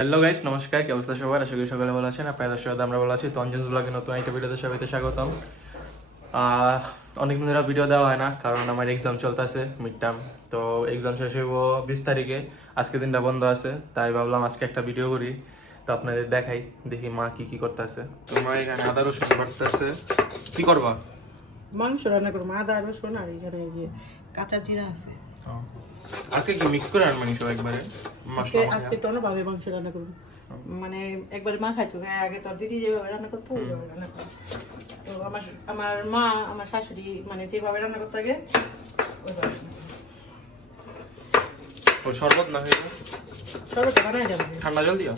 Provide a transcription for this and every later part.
Hello guys নমস্কার কি অবস্থা সবার? আশা করি সকালে ভালো আছেন আপনার দর্শক আমরা ভালো আছি। তঞ্জনস ব্লগে নতুন একটা ভিডিওতে সবাইকে স্বাগতম। আহ, অনেকদিন ধরে ভিডিও দেওয়া হয় না কারণ আমার এক্সাম চলতেছে মিড টার্ম তো এক্সাম শেষ হইব বিশ তারিখে আজকে দিনটা বন্ধ আছে তাই ভাবলাম আজকে একটা ভিডিও করি তো আপনাদের দেখাই দেখি মা কি কি করতেছে। তো মা এখানে আদা রসুন বাটতেছে। কি করবা? মাংস রান্না করব আদা রসুন আর এখানে কাঁচা জিরা আছে। আজকে কি মিক্স করে আনবানি সব একবারে? আজকে আজকে টনো ভাবে মাংস রান্না করব। মানে একবারে মা খাইছো হ্যাঁ আগে তোর দিদি যেভাবে রান্না করতো ওইভাবে রান্না করো। তো আমার আমার মা আমার শাশুড়ি মানে যেভাবে রান্না করতো আগে ওইভাবে ও শরবত না হয়ে সবাই তো বানাই যাবে। ঠান্ডা জল দিও?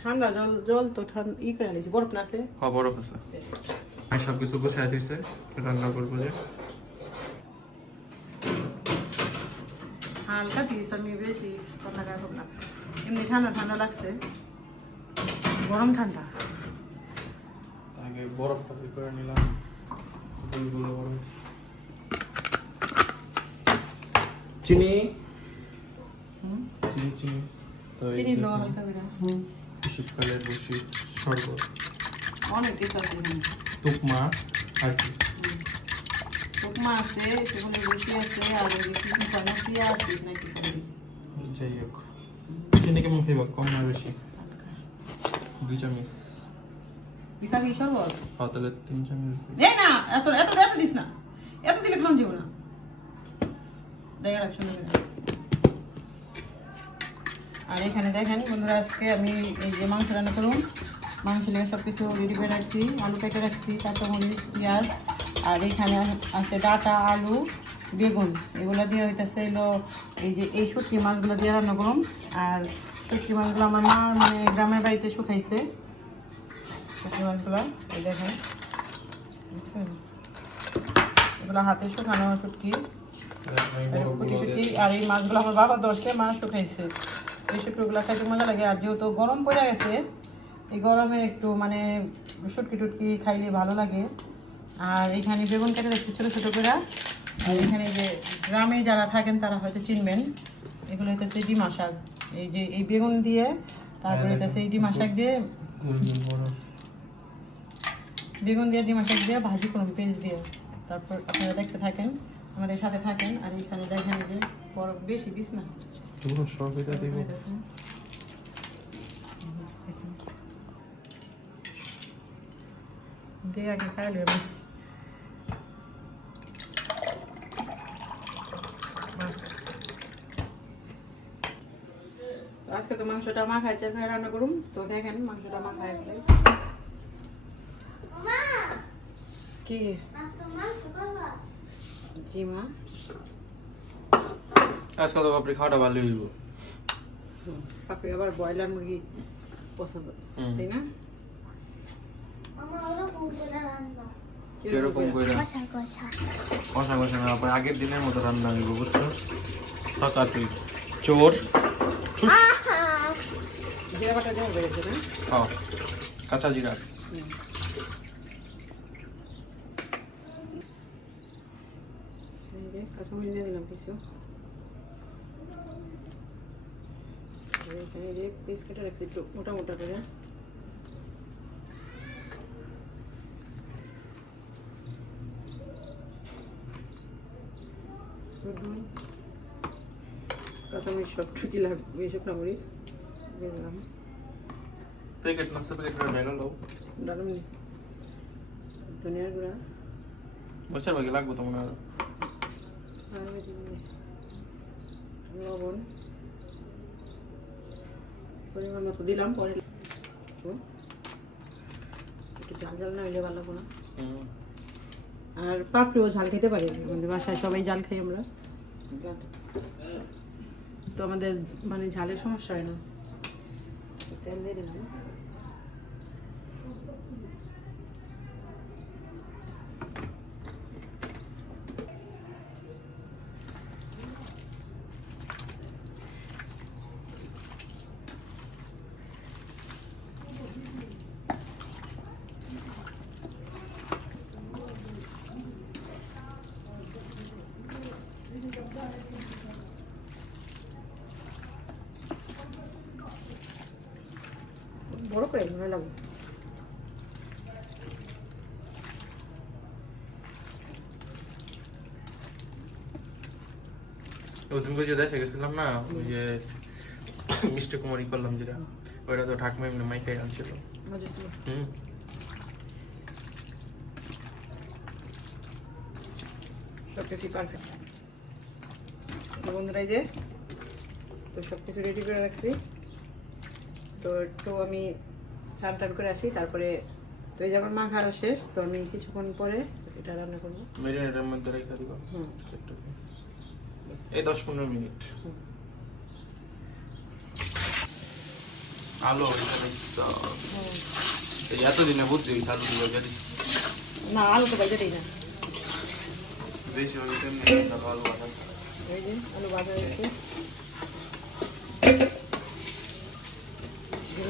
ঠান্ডা জল জল তো ঠান্ডা ই করে আনিছি বরফ না আছে। হ্যাঁ বরফ আছে। আমি সব কিছু বসে দিছে রান্না করব যে। হালকা দিস আমি বেশি ঠান্ডা খাব না। এমনি ঠান্ডা ঠান্ডা লাগছে। গরম ঠান্ডা। আগে বরফটা করে নিলাম। দুইগুলো বরফ চিনি? চিনি চিনি। চিনি লো হালকা করে। শীতকালে বসি শরবত। অনেক কিছু আছে তুকমা আর কি। উপমা আছে সেগুলো বেশি আছে আর কি কি আছে নাকি যাই হোক চিনি কেমন খাইবা কম না বেশি। দুই চামচ। শরবত? হ্যাঁ তাহলে তিন চামচ দে। না এত এত এত দিস না। এত দিলে খাওয়া যাব না। দেখা রাখ সুন্দর আর এখানে দেখেন বন্ধুরা আজকে আমি এই যে মাংস রান্না করুন মাংস নিয়ে সব কিছু রেডি করে রাখছি আলু কেটে রাখছি তারপর মরিচ পেঁয়াজ আর এখানে আছে ডাটা আলু বেগুন। এগুলো দিয়ে হইতেছে এলো এই যে এই শুটকি মাছগুলো দিয়ে রান্না করুন। আর মাছগুলো আমার মা মানে গ্রামের বাড়িতে শুকাইছে। মাছগুলো এই দেখেন? এগুলো হাতে শুকানো শুটকি আর শুটকি আর এই মাছগুলো আমার বাবা শুকাইছে। এই শুটকিগুলো খাইতে মজা লাগে আর যেহেতু গরম পড়ে গেছে এই গরমে একটু মানে শুটকি টুটকি খাইলে ভালো লাগে। আর এখানে বেগুন কেটে রাখছি ছোটো ছোটো করে। আর এখানে যে গ্রামে যারা থাকেন তারা হয়তো চিনবেন। এগুলো হইতেছে ডিমা শাক এই যে এই বেগুন দিয়ে তারপরে হইতেছে এই ডিমা শাক দিয়ে বেগুন দিয়ে ডিমা শাক দিয়ে ভাজি করুন পেঁয়াজ দিয়ে। তারপর আপনারা দেখতে থাকেন আমাদের সাথে থাকেন আর এখানে দেখেন যে বরফ বেশি দিস না। দিয়ে আগে খাইলে আমি বাস। তো আজকে তো মাংসটা মাখায় চাখায় রান্না করুন তো দেখেন মাংসটা মাখায় ফেলে কি? জি মা। আজকে তো বাপরে খাওয়াটা ভালো হইব। আপনি আবার ব্রয়লার মুরগি পছন্দ তাই না? কীরকম করে? কষা কষা। না আগের দিনের মতো রান্না হইব বুঝছ? সকাল চোর। জিরা বাটা দেওয়া হয়ে গেছে না হ্যাঁ কাঁচা জিরা এই যে কাঁচামরিচ দিয়ে দিলাম কিছু আর এখানে যে পিস কেটে রাখছি একটু মোটা মোটা করে হুম। কাঁচামরিচ সব টুকি লাগবে শুকনো মরিচ দিলাম প্যাকেট করে ডালুন গুঁড়া। বাকি লাগবো মনে আর। ওই যে লবণ। পরিমাণ মতো দিলাম পরে একটু ঝাল ঝাল না হইলে ভালো লাগবো না। আর পাপড়িও ঝাল খেতে পারি আমাদের বাসায় সবাই ঝাল খাই আমরা। তো আমাদের মানে ঝালের সমস্যা হয় না। তেল দিয়ে দিলাম। করে ভালো লাগবে ওই তুমি যে দেখে গেছিলাম না ওই যে মিষ্টি কুমারী করলাম যেটা ওইটা তো ঠাকুমা এমনি মাইকাই আনছিল হুম পারফেক্ট বন্ধুরা যে তো সব কিছু রেডি করে রাখছি তো একটু আমি স্নান টান করে আসি তারপরে তো এই যে আমার মা খাওয়া শেষ তো আমি কিছুক্ষণ পরে এটা রান্না করব। মেরিনেটের মধ্যে রেখে দিব। হুম। এই দশ পনেরো মিনিট। আলো এতদিনে বুদ্ধি হয়েছে আলু দিলে না আলু তো বাইরে দিই না। বেশি হলে তেমনি ভালো আলু বানাই এই যে আলু ভাজা হয়েছে ডিমটা ভাজা ছাড়া অনেক অনেক তুই খাইস না তরকারি। খাম না হুম? খাম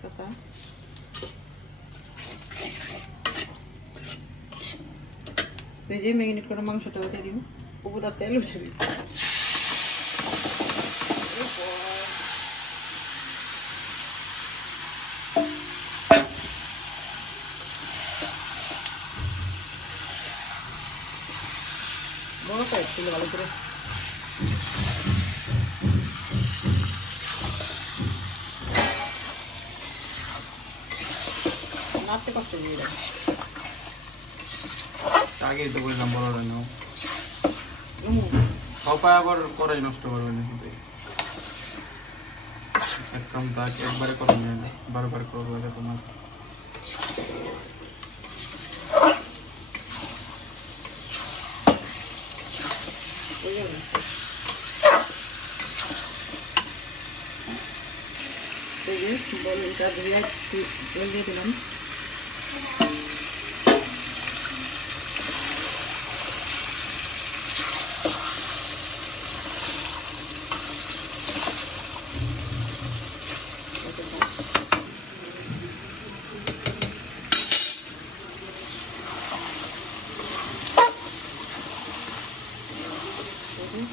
তেজপাতা ভেজে ম্যাগনেট করা মাংসটা উঠে দিব। উপর তেল উঠে দিচ্ছি বড় পাইপ ছিল ভালো করে। নাচতে কষ্ট দিয়ে দেয়। আগেই তো বললাম বড় রান্না হুম সবাই আবার করাই নষ্ট করবে না কিন্তু। এক কাম তাক একবারে করা যায় না বারবার করব তোমার। বলটা ধুয়ে দিয়ে দিলাম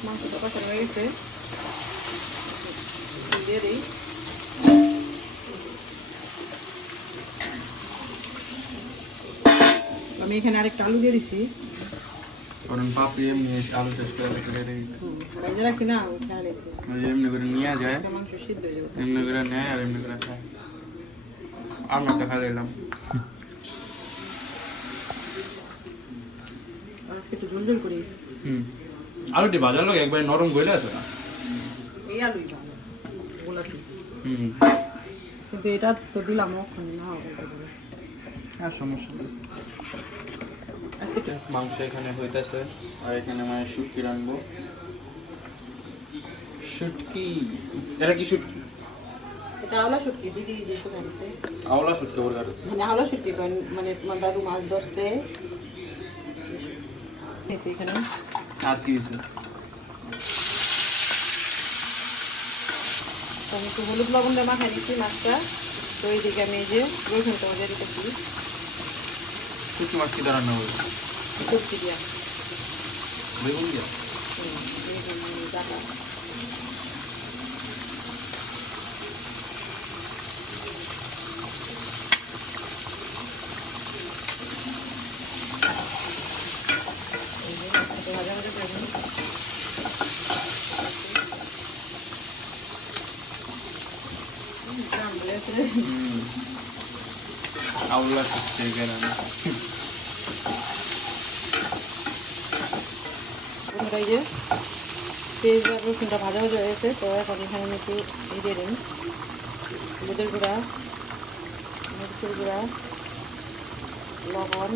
মাংসটা কষানো হয়ে গেছে দিয়ে দিই আমি এখানে আরেকটা আলু দিয়ে দিচ্ছি। কারণ পাপড়ি এমনি আলু শেষ করে দিই। রাখছি না এমনি করে নিয়ে যায় এমনি করে নেয় আর এমনি করে খায়। আমি একটা খাই দিলাম একটু ঝোল ঝোল করি। হুম। আলুটি ভাজার লোক একবারে নরম গইলে আছে না? এই আলুই ভালো গোলাপি। হুম। কিন্তু এটা তো দিলাম ওখানে না করে আর সমস্যা নেই। মাংস এখানে হইতেছে আর এখানে মানে শুটকি রাখব শুটকি? এটা কি শুটকি এটা আওলা শুটকি দিদি যে শুনে আওলা শুটকি বলে আর মানে আওলা শুটকি মানে তোমার দাদু মাছ ধরছে। এখানে। আর কি আমি একটু হলুদ লবণ দিয়ে মাখাই দিচ্ছি মাছটা। তো এইদিকে আমি এই যে রসুনটা মজা দিতেছি। শুটকি মাছ কি রান্না হবে সবজি দিয়া বেগুন দিয়া হুম, আওলা শুটকি এখানে এই যে পেঁয়াজ আর রসুনটা ভাজা ভাজা হয়েছে তো এখন এখানে আমি লবণ,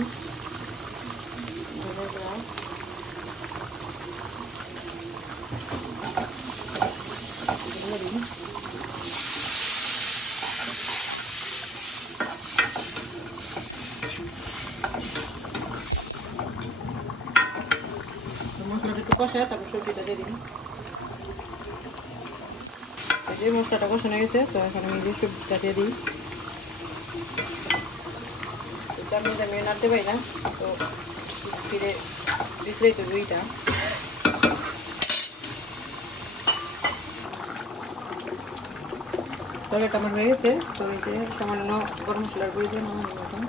ধনের গুঁড়া এগুলো দিন কষায়, তারপর সবজিটা দিয়ে দিন যে মশলাটা কষানো গেছে তো এখন আমি যে সবজিটা দিয়ে দিই। চাটনি আমি নাড়তে পারি না, তো ফিরে দিসলেই তো দুইটা। তরকারিটা আমার হয়ে গেছে, তো এই যে সামান্য গরম মশলার দিয়ে নামানোর মতন।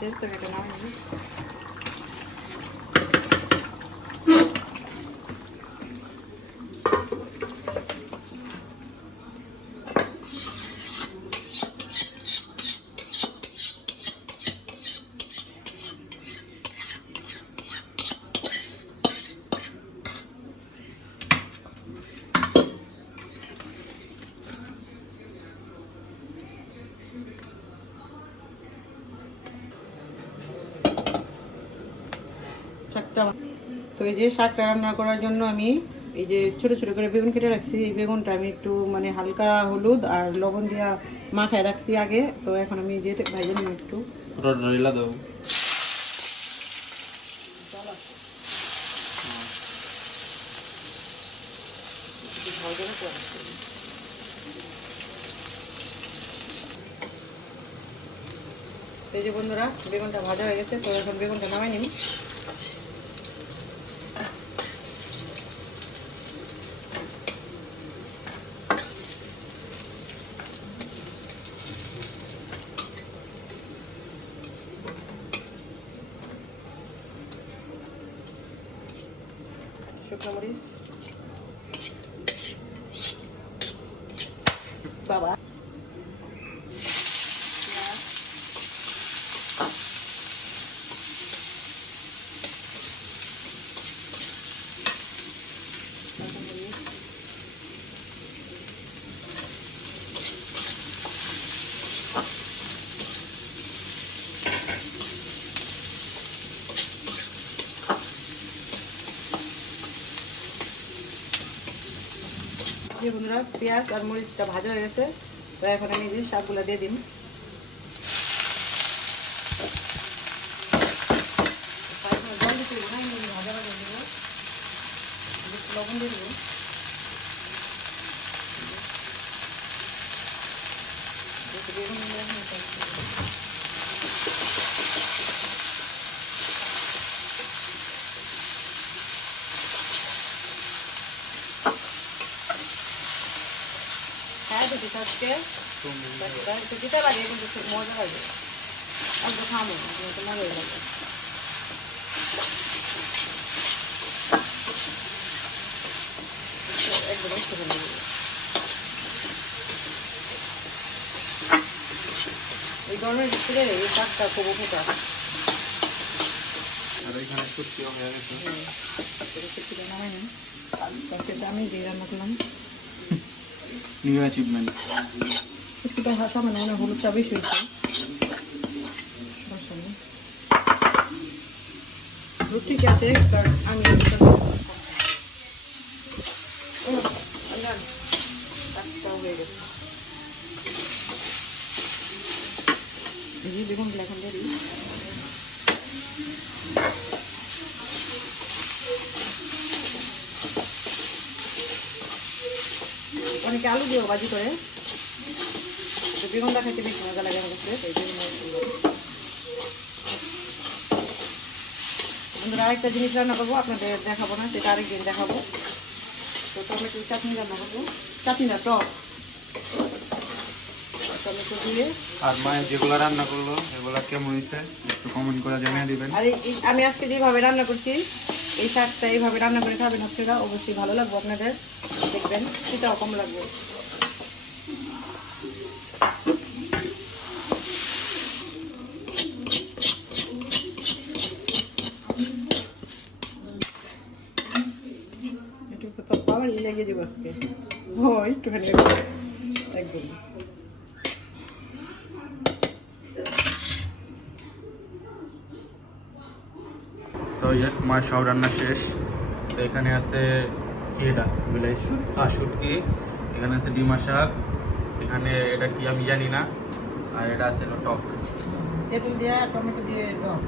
হয়ে গেছে শাকটা। তো এই যে শাকটা রান্না করার জন্য আমি এই যে ছোট ছোট করে বেগুন কেটে রাখছি। এই বেগুনটা আমি একটু মানে হালকা হলুদ আর লবণ দিয়া মাখায় রাখছি আগে। তো এখন আমি যে ভাইজে নিই একটু। এই যে বন্ধুরা বেগুনটা ভাজা হয়ে গেছে তো এখন বেগুনটা নামাই নিন বন্ধুরা পেঁয়াজ আর মরিচটা ভাজা হয়ে গেছে। তো এখন আমি শাকগুলো দিয়ে দিন জল দিতে দেবো না এমনি ভাজা ভাজা দেবো একটু লবণ দিয়ে দেবো একটু বেগুন দিয়ে দিন। হ্যাঁ একটু দিতে লাগে কিন্তু খুব মজা লাগে। অল্প খামো তো মজা লাগে। একদম একটু করে এই গরমের ভিতরে এই শাকটা খুব উপকার। হয়ে আমি দিয়ে রান্না করলাম। নিউ অ্যাচিভমেন্ট কিছুটা হাতা মানে মনে হয় হলুদটা বেশি হয়েছে ঠিক আছে? আমি হয়ে গেছে এই যে বেগুনগুলো এখন দিয়ে দিই। অনেকে আলু দিয়েও ভাজি করে। বেগুনটা খেতে বেশি মজা লাগে আমার কাছে এই জন্য বন্ধুরা আরেকটা জিনিস রান্না করব আপনাদের দেখাবো না সেটা আরেকদিন দেখাবো। তো টমেটো চাটনি রান্না করব। চাটনি না টক। টমেটো দিয়ে। আর মায়ের যেগুলো রান্না করল এগুলো কেমন হয়েছে একটু কমেন্ট করে জানিয়ে দিবেন। আর এই- এই- আমি আজকে যেভাবে রান্না করছি এই শাকটা এইভাবে রান্না করে খাবেন আপনারা অবশ্যই ভালো লাগবে আপনাদের। দেখবেন সেটাও কম লাগবে। একটু তো পাওয়ার লেগে যাব আজকে। ও একটুখানি একদম। তো ইয়ে মার সব রান্না শেষ। তো এখানে আছে কি এটা? বিলাই আর শুটকি এখানে আছে ডিমা শাক। এখানে এটা কি আমি জানি না। আর এটা আছে টক। তেঁতুল দিয়ে টমেটো দিয়ে টক।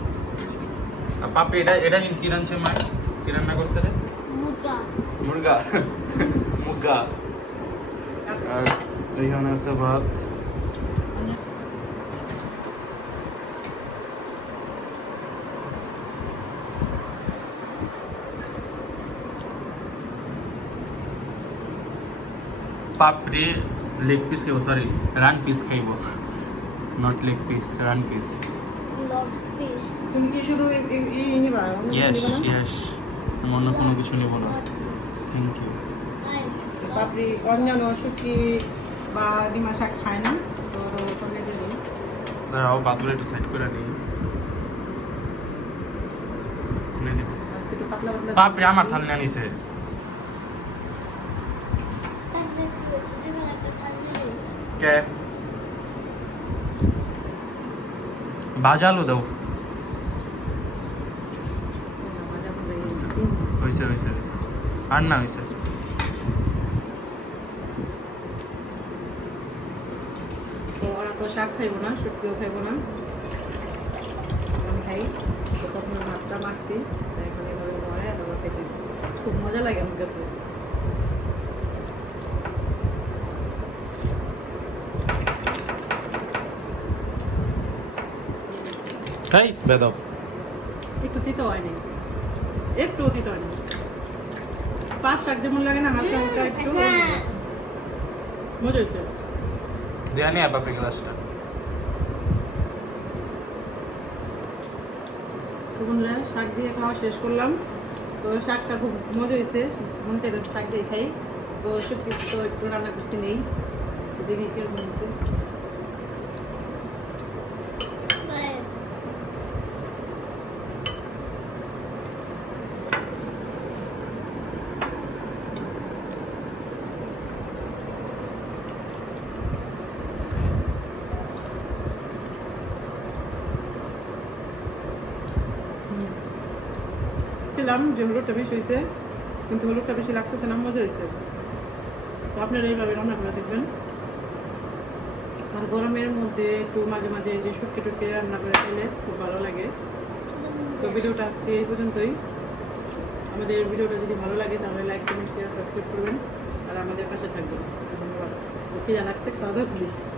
আর পাপড়ি এটা এটা কি রাঁধছে মা? কি রান্না করছে রে? মুগা। মুরগা মুরগা আর এখানে আছে ভাত। পাপড়ি লেগ পিস খাইব সরি রান পিস খাইব। Not leg piece run piece তুমি কি শুধু ইয়েস নিবা? অন্য কোনো কিছু নিব না। থ্যাংক ইউ পাপড়ি অন্যান্য শুটকি বা ডিমা শাক খায় না তো দিয়ে দিই। দাঁড়াও বাতুল একটু সাইড করে নিই। পাপড়ি আমার থাল নিয়ে নিছে কে? বাজালো দাও। আর না হয়েছে শাক খাইবো না, শুটকিও খাইবো না। খাই তখন ভাতটা মাখছি এখন খুব মজা লাগে আমার কাছে। তাই? বেদাও। একটু তিতো হয়নি একটু তিতো হয়নি পাঁচ শাক যেমন লাগে না হালকা হালকা একটু মজা হয়েছে। দেয়া নেই আর পাপড়ি গ্লাসটা। তো বন্ধুরা শাক দিয়ে খাওয়া শেষ করলাম। তো শাকটা খুব মজা হয়েছে। মনে চাইতেছে শাক দিয়ে খাই। তো সত্যি তো একটু রান্না করছি নেই। দেখি কীরকম হয়েছে। ছিলাম যে হলুদটা বেশি হয়েছে, কিন্তু হলুদটা বেশি লাগতেছে না, মজা হয়েছে। তো আপনারা এইভাবে রান্না করে দেখবেন। আর গরমের মধ্যে একটু মাঝে মাঝে যে শুটকি টুটকি রান্না করে খেলে খুব ভালো লাগে। তো ভিডিওটা আজকে এই পর্যন্তই। আমাদের ভিডিওটা যদি ভালো লাগে, তাহলে লাইক কমেন্ট শেয়ার সাবস্ক্রাইব করবেন। আর আমাদের পাশে থাকবেন। ধন্যবাদ। খিদা লাগছে, খাওয়া দাওয়া